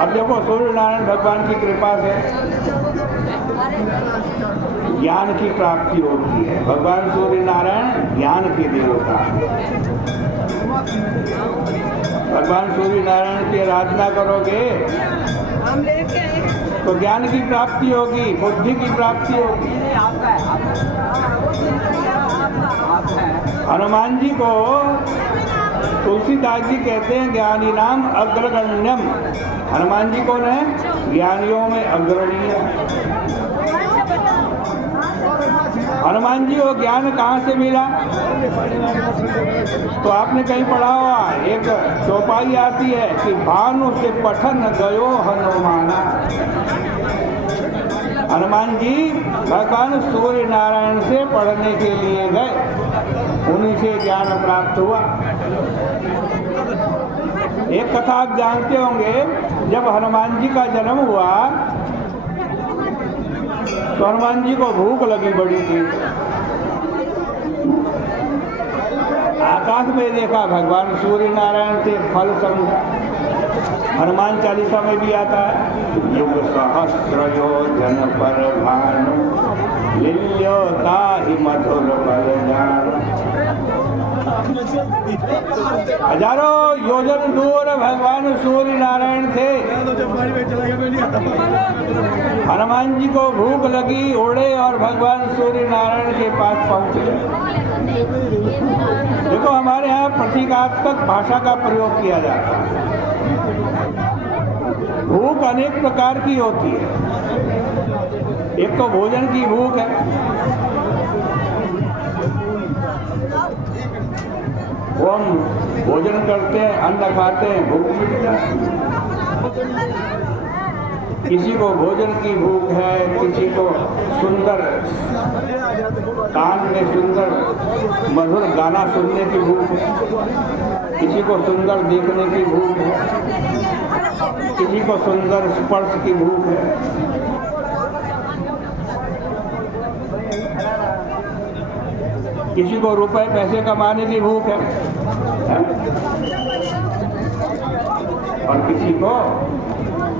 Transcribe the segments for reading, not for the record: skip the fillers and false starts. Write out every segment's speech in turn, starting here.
अब देखो, सूर्य नारायण भगवान की कृपा से ज्ञान की प्राप्ति होती है। भगवान सूर्य नारायण ज्ञान के देवता। भगवान सूर्य नारायण की आराधना करोगे तो ज्ञान की प्राप्ति होगी, बुद्धि की प्राप्ति होगी। हनुमान जी को तुलसीदास जी कहते हैं ज्ञानी नाम अग्रगण्यम। हनुमान जी कौन है? ज्ञानियों में अग्रणीय। हनुमान जी को ज्ञान कहाँ से मिला? तो आपने कहीं पढ़ा हुआ, एक चौपाई आती है कि भानु से पठन गयो हनुमाना। हनुमान जी भगवान सूर्य नारायण से पढ़ने के लिए गए, उन्हीं से ज्ञान प्राप्त हुआ। एक कथा आप जानते होंगे, जब हनुमान जी का जन्म हुआ तो हनुमान जी को भूख लगी बड़ी थी। आकाश में देखा, भगवान सूर्य नारायण से फल समझा। हनुमान चालीसा में भी आता है, युग सहस्र योजन पर भानु लील्यो ताहि मधुर बल जानु। हजारों योजन दूर भगवान सूर्य नारायण थे। हनुमान जी को भूख लगी, उड़े और भगवान सूर्य नारायण के पास पहुंच गए। देखो, हमारे यहाँ प्रतीकात्मक भाषा का प्रयोग किया जाता है। भूख अनेक प्रकार की होती है। एक तो भोजन की भूख है, वो हम भोजन करते हैं, अन्न खाते हैं, भूख मिट जाती है। किसी को भोजन की भूख है, किसी को सुंदर कान में सुंदर मधुर गाना सुनने की भूख है, किसी को सुंदर देखने की भूख है, किसी को सुंदर स्पर्श की भूख है। किसी को रुपए पैसे कमाने की भूख है और किसी को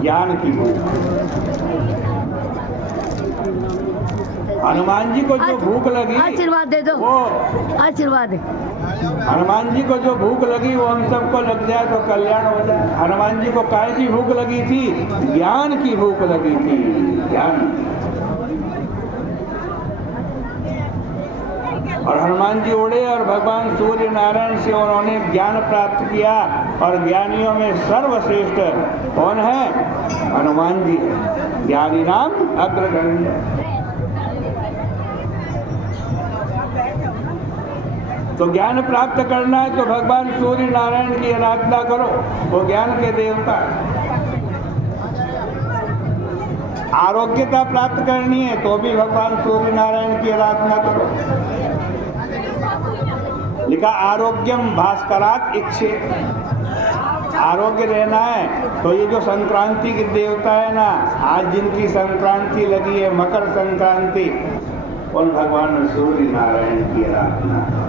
ज्ञान की भूख। हनुमान जी को जो भूख लगी, आशीर्वाद दे दो, वो आशीर्वाद। हनुमान जी को जो भूख लगी वो हम सबको लग जाए तो कल्याण हो जाए। हनुमान जी को काय की भूख लगी थी? ज्ञान की भूख लगी थी, ज्ञान। और हनुमान जी उड़े और भगवान सूर्य नारायण से उन्होंने ज्ञान प्राप्त किया। और ज्ञानियों में सर्वश्रेष्ठ कौन है? हनुमान जी। ज्ञानी नाम अग्रगण्य। तो ज्ञान प्राप्त करना है तो भगवान सूर्य नारायण की आराधना करो, वो ज्ञान के देवता। आरोग्यता प्राप्त करनी है तो भी भगवान सूर्य नारायण की आराधना करो। लिखा आरोग्यम भास्करात इच्छे। आरोग्य रहना है तो ये जो संक्रांति के देवता है ना, आज जिनकी संक्रांति लगी है मकर संक्रांति, उन भगवान सूर्य नारायण की आराधना करो।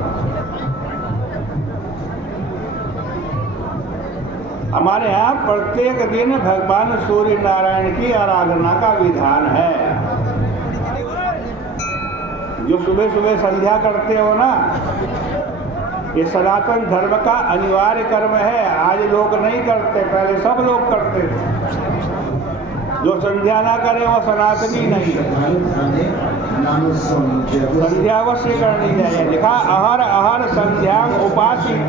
हमारे यहाँ प्रत्येक दिन भगवान सूर्य नारायण की आराधना का विधान है। जो सुबह सुबह संध्या करते हो ना, ये सनातन धर्म का अनिवार्य कर्म है। आज लोग नहीं करते, पहले सब लोग करते थे। जो संध्या ना करे वो सनातनी नहीं है। संध्या अवश्य करनी चाहिए। लिखा अहर अहर संध्या उपासित।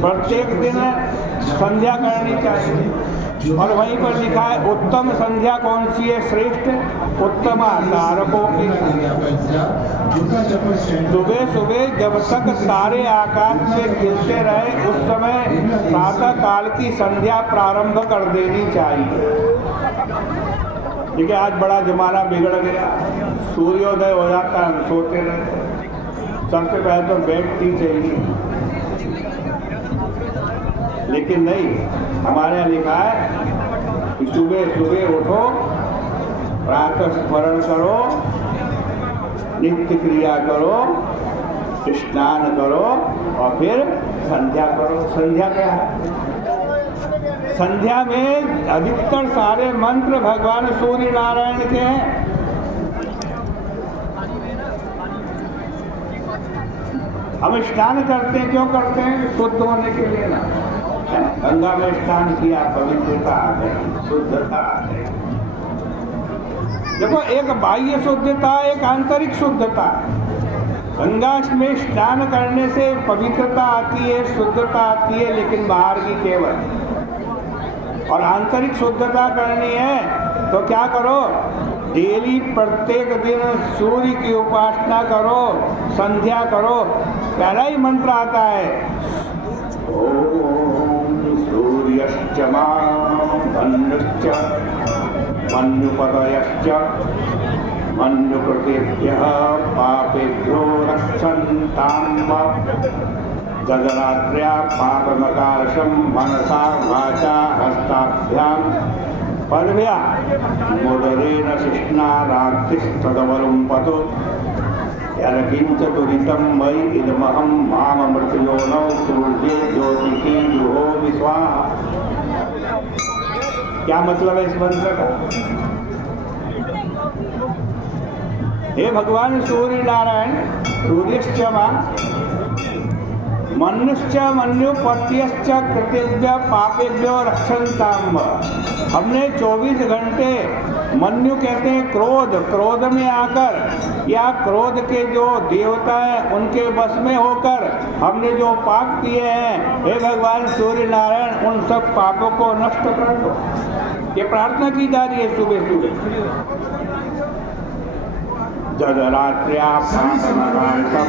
प्रत्येक दिन संध्या करनी चाहिए। और वहीं पर लिखा है उत्तम संध्या कौन सी है? श्रेष्ठ उत्तमा तारकों की। सुबह सुबह जब तक तारे आकाश में खिलते रहे उस समय प्रातः काल की संध्या प्रारंभ कर देनी चाहिए। देखिए आज बड़ा जमाना बिगड़ गया, सूर्योदय हो जाता है, सोते रहते। सबसे पहले तो बेड टी चाहिए, लेकिन नहीं, हमारे यहाँ लिखा है कि सुबह सुबह उठो, प्रातः स्मरण करो, नित्य क्रिया करो, स्नान करो और फिर संध्या करो। संध्या क्या है? संध्या में अधिकतर सारे मंत्र भगवान सूर्य नारायण के हैं। हम स्नान करते हैं, क्यों करते हैं? शुद्ध होने के लिए ना। गंगा में स्नान किया, पवित्रता आ गई, शुद्धता आ गई। देखो, एक बाह्य शुद्धता, एक आंतरिक शुद्धता। गंगा में स्नान करने से पवित्रता आती है, शुद्धता आती है, लेकिन बाहर की केवल। और आंतरिक शुद्धता करनी है तो क्या करो? डेली प्रत्येक दिन सूर्य की उपासना करो, संध्या करो। पहला ही मंत्र आता है, ओम सूर्यश्च मन्युश्च मन्युपतयश्च मन्युकृतेभ्यः पापेभ्यो रक्षन्ताम् जगरात्र्या पापमकारशं मनसा वाचा हस्ताभ्यां पदभ्या मुदरेण शिष्णा रात्रिस्तदवरुम्पतो यत्किञ्च दुरितं मयि इदमहं माममृतयोनौ सूर्ये ज्योतिषी जुहोमि स्वाहा। क्या मतलब है इस मंत्र का? हे भगवान सूर्य नारायण, सूर्यश्च मन्युश्च मन्युपत्यश्च कृतेभ्य पापेभ्यो रक्षन्ताम्। हमने 24 घंटे, मन्यु कहते हैं क्रोध, क्रोध में आकर या क्रोध के जो देवता हैं उनके वश में होकर हमने जो पाप किए हैं, हे भगवान सूर्य नारायण, उन सब पापों को नष्ट कर दो। ये प्रार्थना की जा रही है सुबह सुबह। जगरात्र्या पापमकारशं,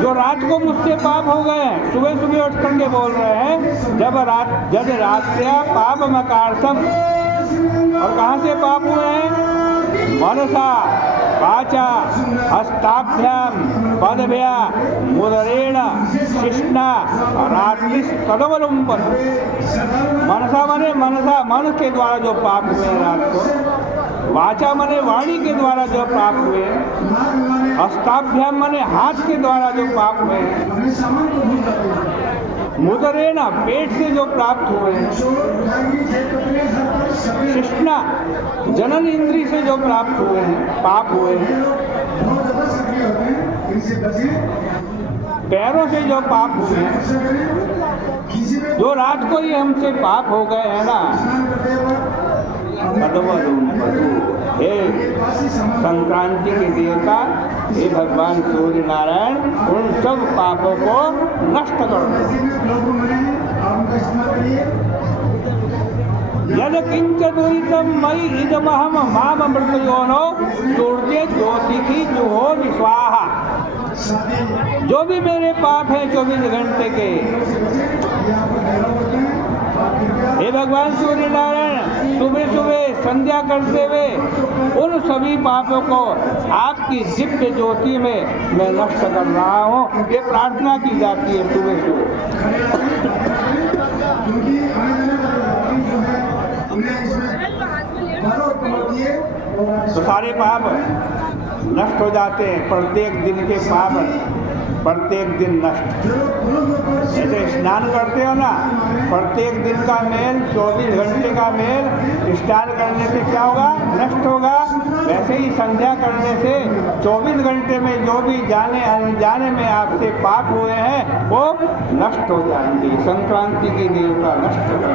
जो रात को मुझसे पाप हो गए हैं, सुबह सुबह उठ करके बोल रहे हैं, जब रात्र्या पापमकारशं। और कहाँ से पाप हुए हैं? मनसा वाचा हस्ताभ्याम पदभ्या मुदरेण शिष्णा रात्रिस्तदवरुम्पतो। मनसा माने मनसा, मन के द्वारा जो पाप हुए हैं रात को। वाचा माने वाणी के द्वारा जो पाप हुए, हस्ताभ्याम माने हाथ के द्वारा जो पाप हुए, मुदरेना पेट से जो प्राप्त हुए, शिष्णा जनन इंद्री से जो प्राप्त हुए हैं, पाप हुए हैं, पैरों से जो पाप हुए हैं, जो रात को ही हमसे पाप हो गए हैं ना, हे संक्रांति के देवता, हे भगवान सूर्य नारायण, उन सब पापों को नष्ट कर दो। यद किंच दुरितम मयि इदमहम माममृतयोनो सूर्ये ज्योतिषी जुहोमि स्वाहा। जो भी मेरे पाप हैं 24 घंटे के, हे भगवान सूर्य नारायण, सुबह सुबह संध्या करते हुए उन सभी पापों को आपकी दिव्य ज्योति में मैं नष्ट कर रहा हूँ। ये प्रार्थना की जाती है सुबह सुबह। तो सारे पाप नष्ट हो जाते हैं, प्रत्येक दिन के पाप प्रत्येक दिन नष्ट। जैसे स्नान करते हो ना, प्रत्येक दिन का मेल, 24 घंटे का मेल स्नान करने से क्या होगा? नष्ट होगा। वैसे ही संध्या करने से 24 घंटे में जो भी जाने अनजाने में आपसे पाप हुए हैं वो नष्ट हो जाएंगे। संक्रांति की देवता नष्ट कर